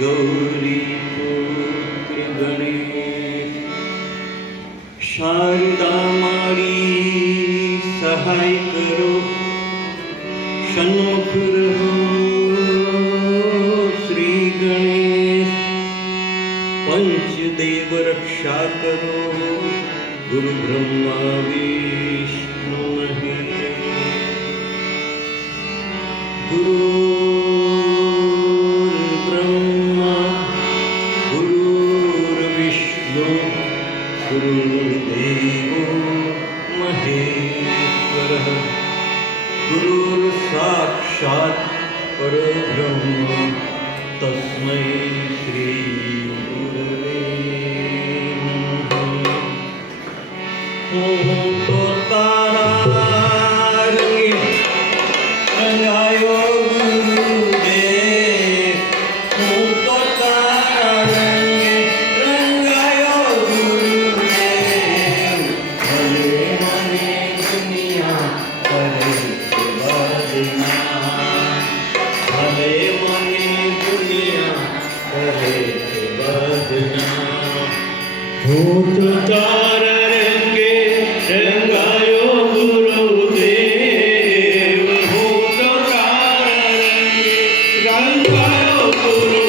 गौरी पुत्र गणेश शारदा मारी सहाय करो सन्मुख रहो श्री गणेश पंचदेव रक्षा करो गुरु ब्रह्मा विष्णु महेश गुरु गुरुर्देवो महेश्वरः गुरुर् साक्षात् परब्रह्म तस्मै श्री गुरवे नमः। ओम तो तारा रंगे रंगायो गुरुदेव ओम तो तारा रंगे रंगायो गुरुदेव भले मने दुनिया करे बदनाम भले मने दुनिया करे बदनाम भूत तारा रंगे रंगायो गुरुदेव भूत तारा रंगे रंगायो गुरु